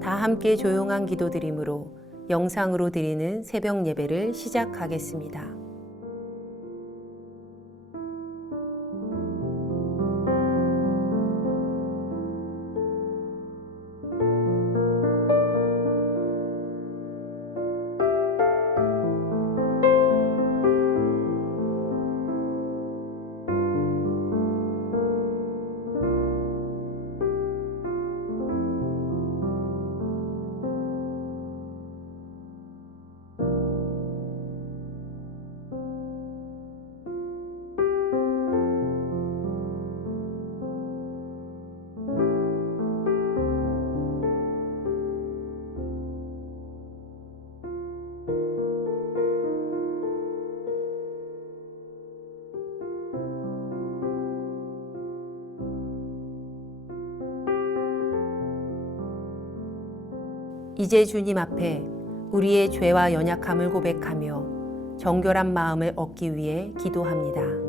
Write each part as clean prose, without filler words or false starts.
다 함께 조용한 기도드림으로 영상으로 드리는 새벽 예배를 시작하겠습니다. 이제 주님 앞에 우리의 죄와 연약함을 고백하며 정결한 마음을 얻기 위해 기도합니다.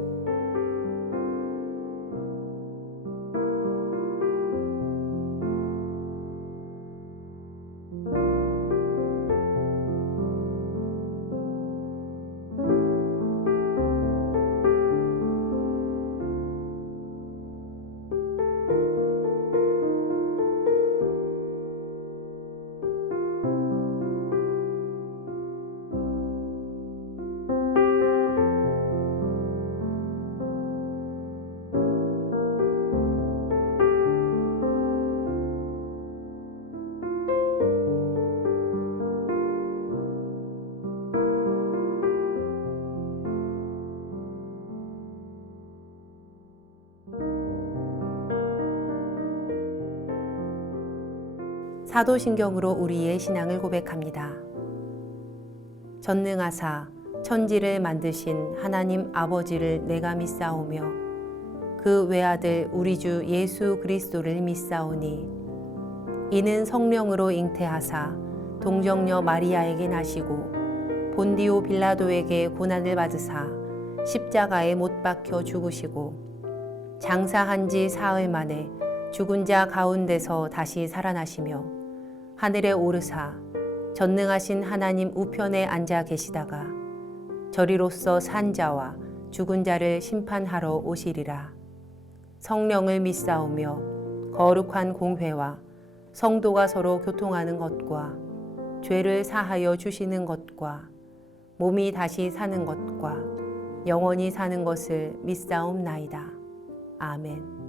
사도신경으로 우리의 신앙을 고백합니다. 전능하사 천지를 만드신 하나님 아버지를 내가 믿사오며 그 외아들 우리 주 예수 그리스도를 믿사오니 이는 성령으로 잉태하사 동정녀 마리아에게 나시고 본디오 빌라도에게 고난을 받으사 십자가에 못 박혀 죽으시고 장사한 지 사흘 만에 죽은 자 가운데서 다시 살아나시며 하늘에 오르사 전능하신 하나님 우편에 앉아 계시다가 저리로서 산 자와 죽은 자를 심판하러 오시리라. 성령을 믿사오며 거룩한 공회와 성도가 서로 교통하는 것과 죄를 사하여 주시는 것과 몸이 다시 사는 것과 영원히 사는 것을 믿사옵나이다. 아멘.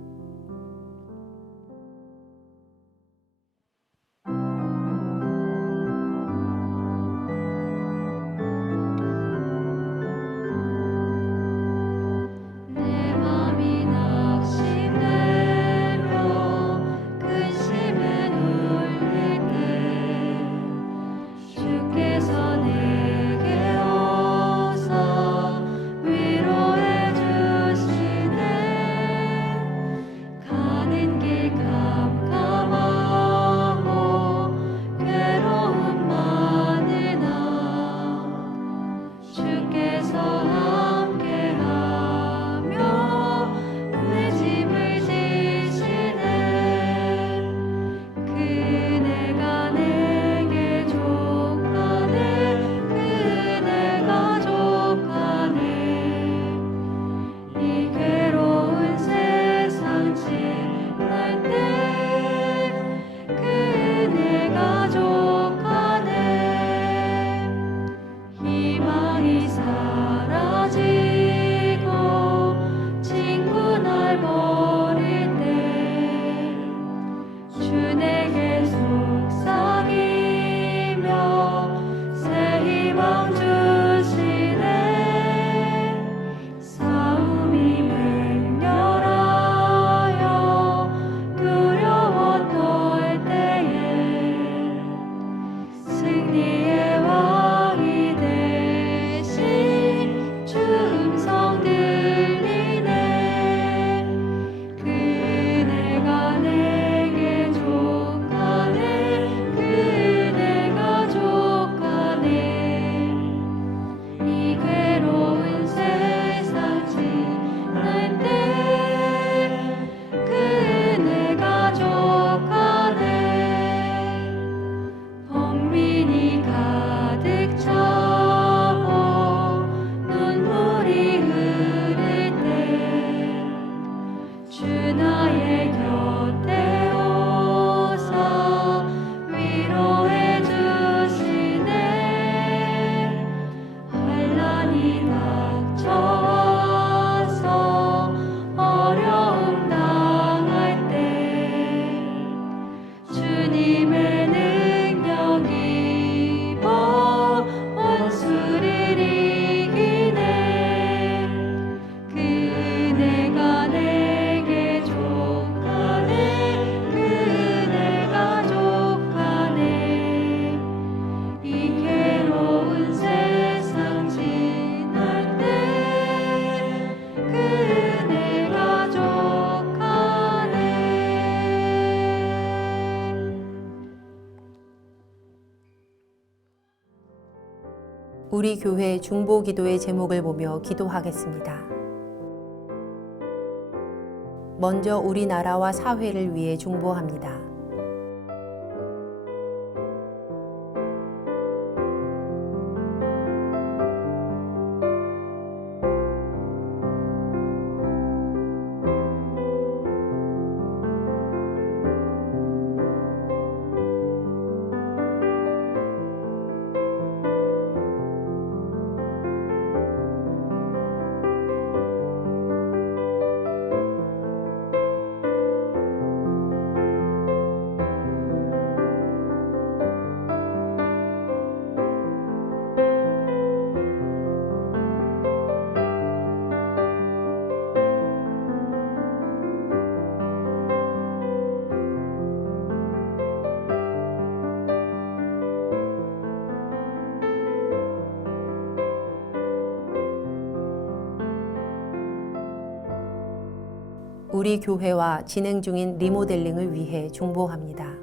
우리 교회 중보 기도의 제목을 보며 기도하겠습니다. 먼저 우리나라와 사회를 위해 중보합니다. 우리 교회와 진행 중인 리모델링을 위해 중보합니다.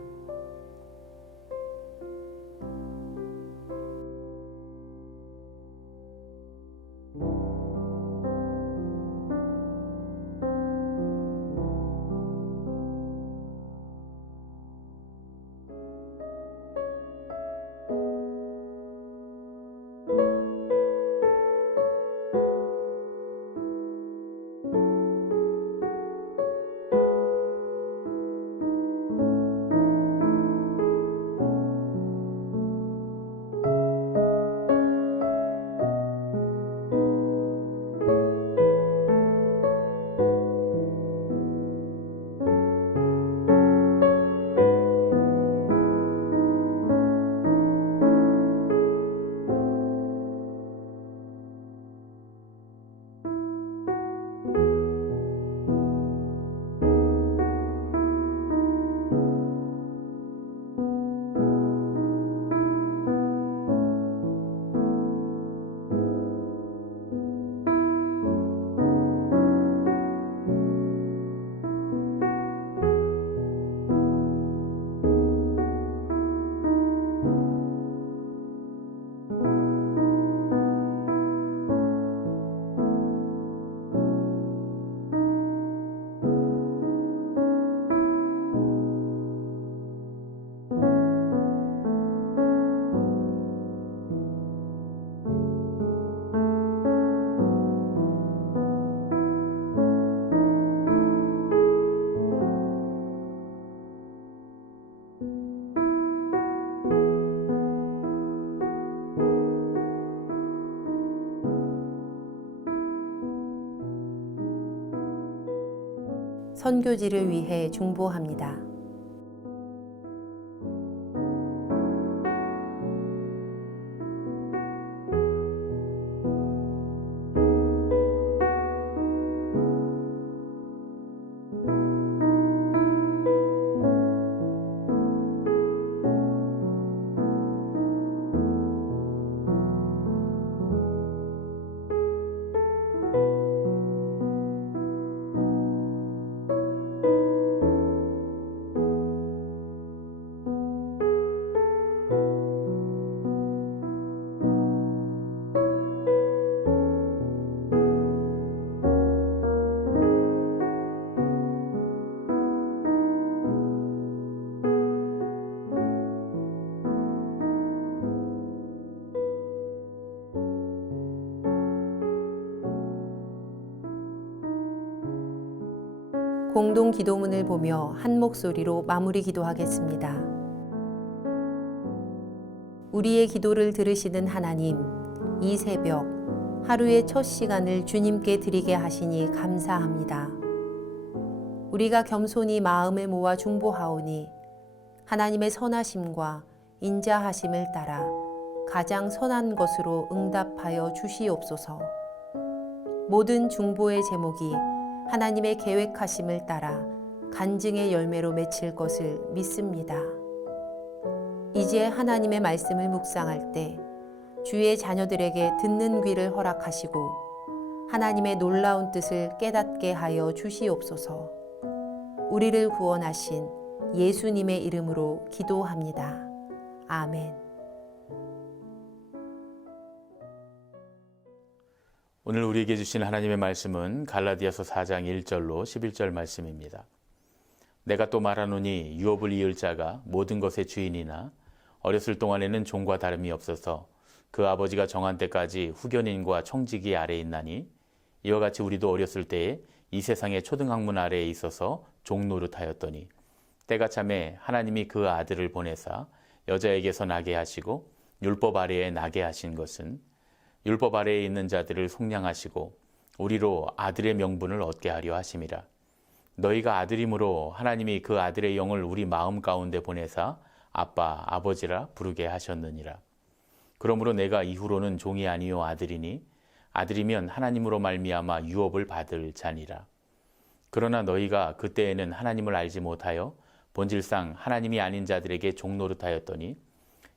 선교지를 위해 중보합니다. 공동 기도문을 보며 한 목소리로 마무리 기도하겠습니다. 우리의 기도를 들으시는 하나님, 이 새벽 하루의 첫 시간을 주님께 드리게 하시니 감사합니다. 우리가 겸손히 마음을 모아 중보하오니 하나님의 선하심과 인자하심을 따라 가장 선한 것으로 응답하여 주시옵소서. 모든 중보의 제목이 하나님의 계획하심을 따라 간증의 열매로 맺힐 것을 믿습니다. 이제 하나님의 말씀을 묵상할 때 주의 자녀들에게 듣는 귀를 허락하시고 하나님의 놀라운 뜻을 깨닫게 하여 주시옵소서. 우리를 구원하신 예수님의 이름으로 기도합니다. 아멘. 오늘 우리에게 주신 하나님의 말씀은 갈라디아서 4장 1절로 11절 말씀입니다. 내가 또 말하노니 유업을 이을 자가 모든 것의 주인이나 어렸을 동안에는 종과 다름이 없어서 그 아버지가 정한 때까지 후견인과 청지기 아래에 있나니 이와 같이 우리도 어렸을 때에 이 세상의 초등학문 아래에 있어서 종 노릇하였더니 때가 참에 하나님이 그 아들을 보내사 여자에게서 나게 하시고 율법 아래에 나게 하신 것은 율법 아래에 있는 자들을 속량하시고 우리로 아들의 명분을 얻게 하려 하심이라. 너희가 아들이므로 하나님이 그 아들의 영을 우리 마음 가운데 보내사 아빠, 아버지라 부르게 하셨느니라. 그러므로 내가 이후로는 종이 아니요 아들이니 아들이면 하나님으로 말미암아 유업을 받을 자니라. 그러나 너희가 그때에는 하나님을 알지 못하여 본질상 하나님이 아닌 자들에게 종노릇하였더니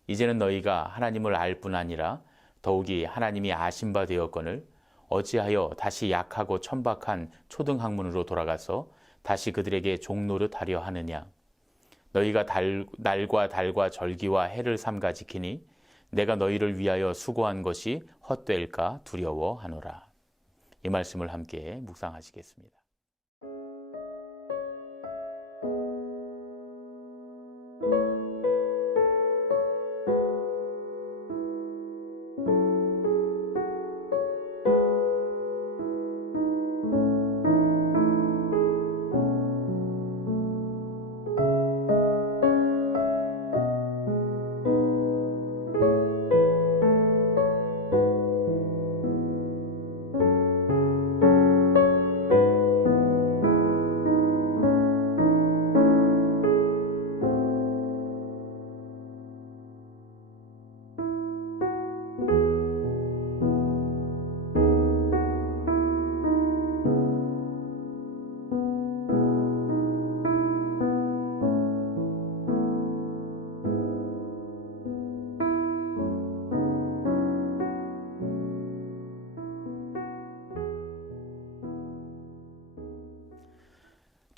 이제는 너희가 하나님을 알 뿐 아니라 더욱이 하나님이 아신 바 되었거늘 어찌하여 다시 약하고 천박한 초등학문으로 돌아가서 다시 그들에게 종노릇하려 하느냐. 너희가 날과 달과 절기와 해를 삼가 지키니 내가 너희를 위하여 수고한 것이 헛될까 두려워하노라. 이 말씀을 함께 묵상하시겠습니다.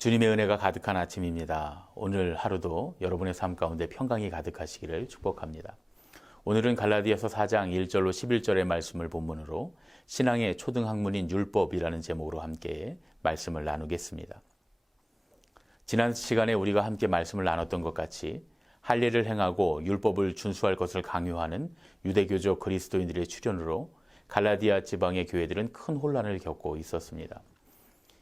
주님의 은혜가 가득한 아침입니다. 오늘 하루도 여러분의 삶 가운데 평강이 가득하시기를 축복합니다. 오늘은 갈라디아서 4장 1절로 11절의 말씀을 본문으로 신앙의 초등학문인 율법이라는 제목으로 함께 말씀을 나누겠습니다. 지난 시간에 우리가 함께 말씀을 나눴던 것 같이 할례를 행하고 율법을 준수할 것을 강요하는 유대교적 그리스도인들의 출현으로 갈라디아 지방의 교회들은 큰 혼란을 겪고 있었습니다.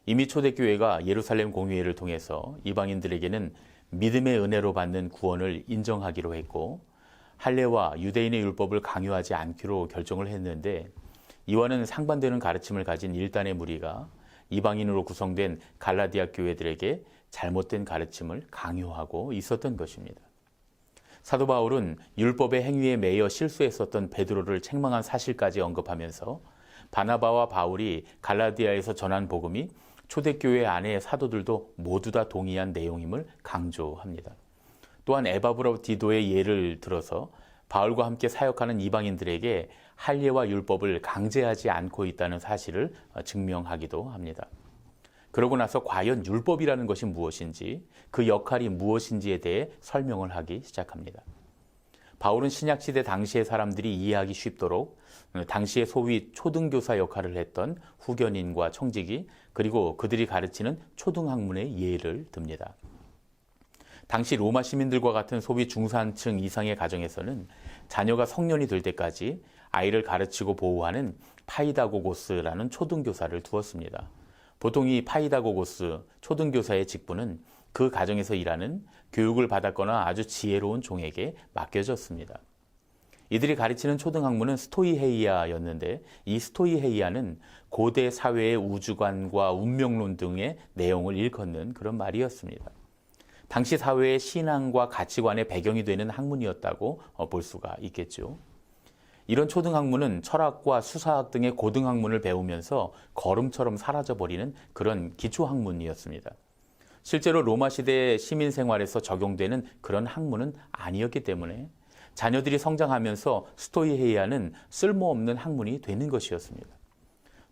이미 초대교회가 예루살렘 공의회를 통해서 이방인들에게는 믿음의 은혜로 받는 구원을 인정하기로 했고 할례와 유대인의 율법을 강요하지 않기로 결정을 했는데 이와는 상반되는 가르침을 가진 일단의 무리가 이방인으로 구성된 갈라디아 교회들에게 잘못된 가르침을 강요하고 있었던 것입니다. 사도 바울은 율법의 행위에 매여 실수했었던 베드로를 책망한 사실까지 언급하면서 바나바와 바울이 갈라디아에서 전한 복음이 초대교회 안의 사도들도 모두 다 동의한 내용임을 강조합니다. 또한 에바브로디도의 예를 들어서 바울과 함께 사역하는 이방인들에게 할례와 율법을 강제하지 않고 있다는 사실을 증명하기도 합니다. 그러고 나서 과연 율법이라는 것이 무엇인지, 그 역할이 무엇인지에 대해 설명을 하기 시작합니다. 바울은 신약시대 당시의 사람들이 이해하기 쉽도록 당시에 소위 초등교사 역할을 했던 후견인과 청지기 그리고 그들이 가르치는 초등학문의 예를 듭니다. 당시 로마 시민들과 같은 소위 중산층 이상의 가정에서는 자녀가 성년이 될 때까지 아이를 가르치고 보호하는 파이다고고스라는 초등교사를 두었습니다. 보통 이 파이다고고스 초등교사의 직분은 그 가정에서 일하는 교육을 받았거나 아주 지혜로운 종에게 맡겨졌습니다. 이들이 가르치는 초등학문은 스토이헤이아였는데 이 스토이헤이아는 고대 사회의 우주관과 운명론 등의 내용을 일컫는 그런 말이었습니다. 당시 사회의 신앙과 가치관의 배경이 되는 학문이었다고 볼 수가 있겠죠. 이런 초등학문은 철학과 수사학 등의 고등학문을 배우면서 거름처럼 사라져버리는 그런 기초학문이었습니다. 실제로 로마 시대의 시민 생활에서 적용되는 그런 학문은 아니었기 때문에 자녀들이 성장하면서 스토이헤이아는 쓸모없는 학문이 되는 것이었습니다.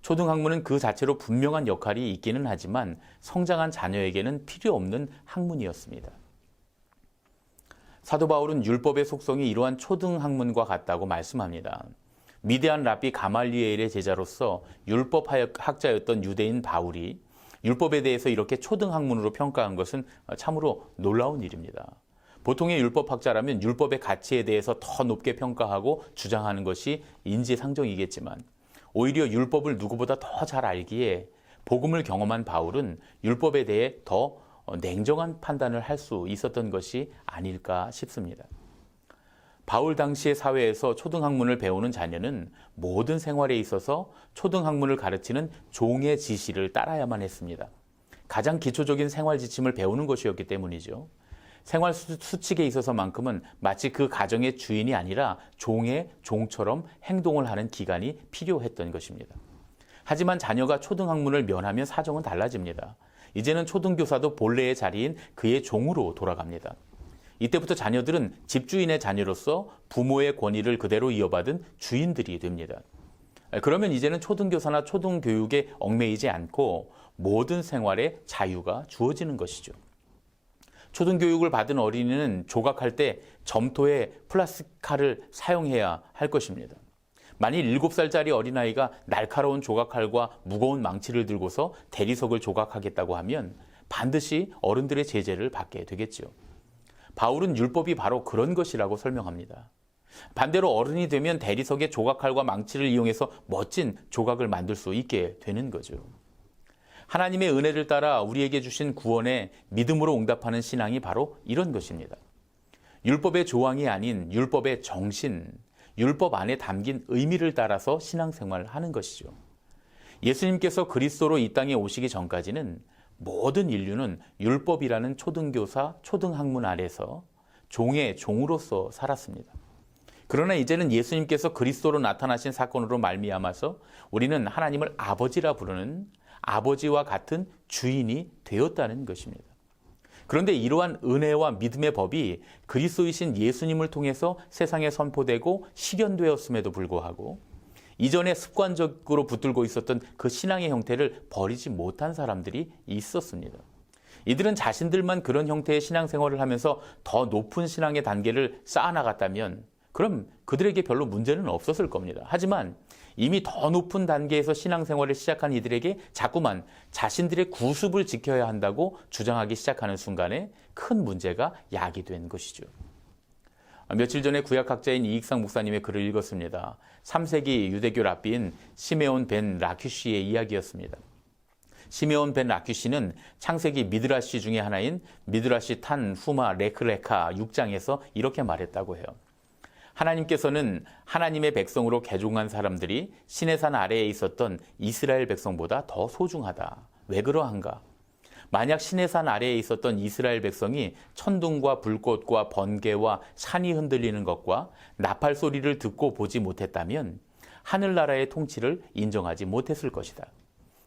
초등학문은 그 자체로 분명한 역할이 있기는 하지만 성장한 자녀에게는 필요 없는 학문이었습니다. 사도 바울은 율법의 속성이 이러한 초등학문과 같다고 말씀합니다. 위대한 랍비 가말리엘의 제자로서 율법 학자였던 유대인 바울이 율법에 대해서 이렇게 초등학문으로 평가한 것은 참으로 놀라운 일입니다. 보통의 율법학자라면 율법의 가치에 대해서 더 높게 평가하고 주장하는 것이 인지상정이겠지만 오히려 율법을 누구보다 더 잘 알기에 복음을 경험한 바울은 율법에 대해 더 냉정한 판단을 할 수 있었던 것이 아닐까 싶습니다. 바울 당시의 사회에서 초등학문을 배우는 자녀는 모든 생활에 있어서 초등학문을 가르치는 종의 지시를 따라야만 했습니다. 가장 기초적인 생활 지침을 배우는 것이었기 때문이죠. 생활 수칙에 있어서만큼은 마치 그 가정의 주인이 아니라 종의 종처럼 행동을 하는 기간이 필요했던 것입니다. 하지만 자녀가 초등학문을 면하면 사정은 달라집니다. 이제는 초등교사도 본래의 자리인 그의 종으로 돌아갑니다. 이때부터 자녀들은 집주인의 자녀로서 부모의 권위를 그대로 이어받은 주인들이 됩니다. 그러면 이제는 초등교사나 초등교육에 얽매이지 않고 모든 생활에 자유가 주어지는 것이죠. 초등교육을 받은 어린이는 조각할 때 점토에 플라스틱 칼을 사용해야 할 것입니다. 만일 7살짜리 어린아이가 날카로운 조각칼과 무거운 망치를 들고서 대리석을 조각하겠다고 하면 반드시 어른들의 제재를 받게 되겠죠. 바울은 율법이 바로 그런 것이라고 설명합니다. 반대로 어른이 되면 대리석의 조각칼과 망치를 이용해서 멋진 조각을 만들 수 있게 되는 거죠. 하나님의 은혜를 따라 우리에게 주신 구원에 믿음으로 응답하는 신앙이 바로 이런 것입니다. 율법의 조항이 아닌 율법의 정신, 율법 안에 담긴 의미를 따라서 신앙생활을 하는 것이죠. 예수님께서 그리스도로 이 땅에 오시기 전까지는 모든 인류는 율법이라는 초등교사, 초등학문 아래서 종의 종으로서 살았습니다. 그러나 이제는 예수님께서 그리스도로 나타나신 사건으로 말미암아서 우리는 하나님을 아버지라 부르는 아버지와 같은 주인이 되었다는 것입니다. 그런데 이러한 은혜와 믿음의 법이 그리스도이신 예수님을 통해서 세상에 선포되고 실현되었음에도 불구하고 이전에 습관적으로 붙들고 있었던 그 신앙의 형태를 버리지 못한 사람들이 있었습니다. 이들은 자신들만 그런 형태의 신앙생활을 하면서 더 높은 신앙의 단계를 쌓아나갔다면 그럼 그들에게 별로 문제는 없었을 겁니다. 하지만 이미 더 높은 단계에서 신앙생활을 시작한 이들에게 자꾸만 자신들의 구습을 지켜야 한다고 주장하기 시작하는 순간에 큰 문제가 야기된 것이죠. 며칠 전에 구약학자인 이익상 목사님의 글을 읽었습니다. 3세기 유대교 랍비인 시메온 벤 라큐시의 이야기였습니다. 시메온 벤 라큐시는 창세기 미드라시 중에 하나인 미드라시 탄 후마 레크레카 6장에서 이렇게 말했다고 해요. 하나님께서는 하나님의 백성으로 개종한 사람들이 시내산 아래에 있었던 이스라엘 백성보다 더 소중하다. 왜 그러한가? 만약 시내산 아래에 있었던 이스라엘 백성이 천둥과 불꽃과 번개와 산이 흔들리는 것과 나팔 소리를 듣고 보지 못했다면 하늘나라의 통치를 인정하지 못했을 것이다.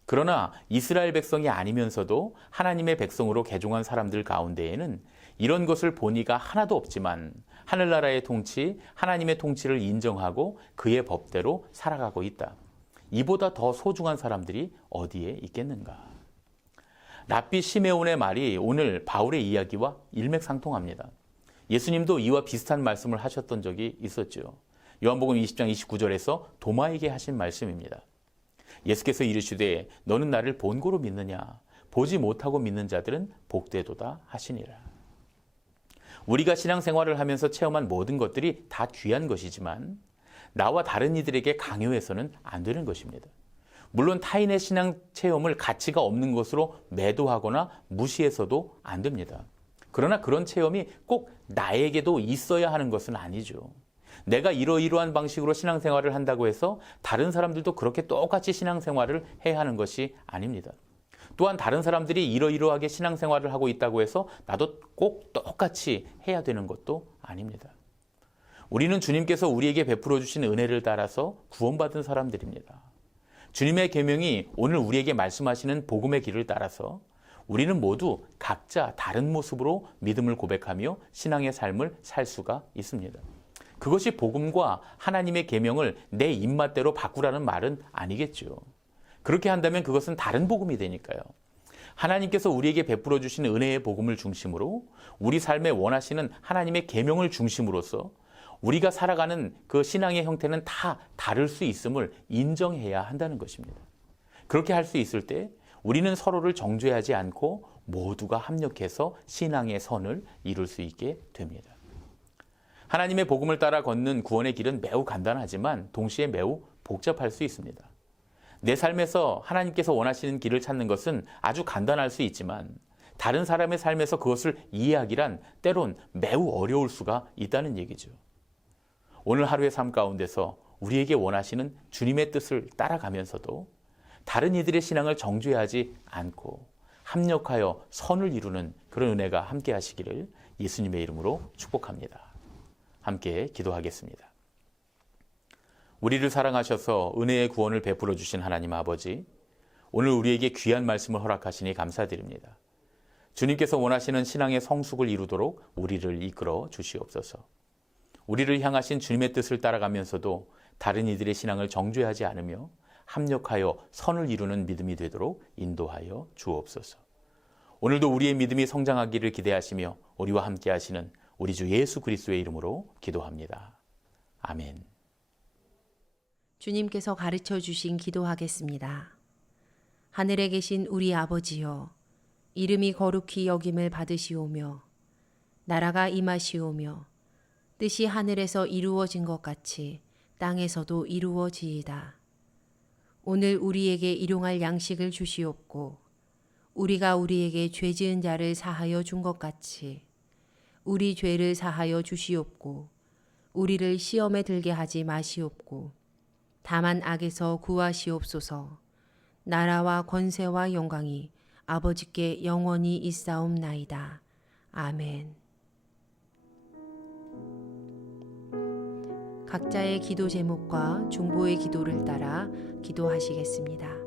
그러나 이스라엘 백성이 아니면서도 하나님의 백성으로 개종한 사람들 가운데에는 이런 것을 본의가 하나도 없지만 하늘나라의 통치, 하나님의 통치를 인정하고 그의 법대로 살아가고 있다. 이보다 더 소중한 사람들이 어디에 있겠는가? 랍비 시메온의 말이 오늘 바울의 이야기와 일맥상통합니다. 예수님도 이와 비슷한 말씀을 하셨던 적이 있었죠. 요한복음 20장 29절에서 도마에게 하신 말씀입니다. 예수께서 이르시되 너는 나를 본고로 믿느냐? 보지 못하고 믿는 자들은 복되도다 하시니라. 우리가 신앙생활을 하면서 체험한 모든 것들이 다 귀한 것이지만 나와 다른 이들에게 강요해서는 안 되는 것입니다. 물론 타인의 신앙 체험을 가치가 없는 것으로 매도하거나 무시해서도 안 됩니다. 그러나 그런 체험이 꼭 나에게도 있어야 하는 것은 아니죠. 내가 이러이러한 방식으로 신앙생활을 한다고 해서 다른 사람들도 그렇게 똑같이 신앙생활을 해야 하는 것이 아닙니다. 또한 다른 사람들이 이러이러하게 신앙생활을 하고 있다고 해서 나도 꼭 똑같이 해야 되는 것도 아닙니다. 우리는 주님께서 우리에게 베풀어 주신 은혜를 따라서 구원받은 사람들입니다. 주님의 계명이 오늘 우리에게 말씀하시는 복음의 길을 따라서 우리는 모두 각자 다른 모습으로 믿음을 고백하며 신앙의 삶을 살 수가 있습니다. 그것이 복음과 하나님의 계명을 내 입맛대로 바꾸라는 말은 아니겠죠. 그렇게 한다면 그것은 다른 복음이 되니까요. 하나님께서 우리에게 베풀어 주신 은혜의 복음을 중심으로 우리 삶에 원하시는 하나님의 계명을 중심으로서 우리가 살아가는 그 신앙의 형태는 다 다를 수 있음을 인정해야 한다는 것입니다. 그렇게 할 수 있을 때 우리는 서로를 정죄하지 않고 모두가 합력해서 신앙의 선을 이룰 수 있게 됩니다. 하나님의 복음을 따라 걷는 구원의 길은 매우 간단하지만 동시에 매우 복잡할 수 있습니다. 내 삶에서 하나님께서 원하시는 길을 찾는 것은 아주 간단할 수 있지만 다른 사람의 삶에서 그것을 이해하기란 때론 매우 어려울 수가 있다는 얘기죠. 오늘 하루의 삶 가운데서 우리에게 원하시는 주님의 뜻을 따라가면서도 다른 이들의 신앙을 정죄하지 않고 합력하여 선을 이루는 그런 은혜가 함께 하시기를 예수님의 이름으로 축복합니다. 함께 기도하겠습니다. 우리를 사랑하셔서 은혜의 구원을 베풀어 주신 하나님 아버지, 오늘 우리에게 귀한 말씀을 허락하시니 감사드립니다. 주님께서 원하시는 신앙의 성숙을 이루도록 우리를 이끌어 주시옵소서. 우리를 향하신 주님의 뜻을 따라가면서도 다른 이들의 신앙을 정죄하지 않으며 합력하여 선을 이루는 믿음이 되도록 인도하여 주옵소서. 오늘도 우리의 믿음이 성장하기를 기대하시며 우리와 함께 하시는 우리 주 예수 그리스도의 이름으로 기도합니다. 아멘. 주님께서 가르쳐 주신 기도하겠습니다. 하늘에 계신 우리 아버지여, 이름이 거룩히 여김을 받으시오며 나라가 임하시오며 뜻이 하늘에서 이루어진 것 같이 땅에서도 이루어지이다. 오늘 우리에게 일용할 양식을 주시옵고 우리가 우리에게 죄 지은 자를 사하여 준 것 같이 우리 죄를 사하여 주시옵고 우리를 시험에 들게 하지 마시옵고 다만 악에서 구하시옵소서. 나라와 권세와 영광이 아버지께 영원히 있사옵나이다. 아멘. 각자의 기도 제목과 중보의 기도를 따라 기도하시겠습니다.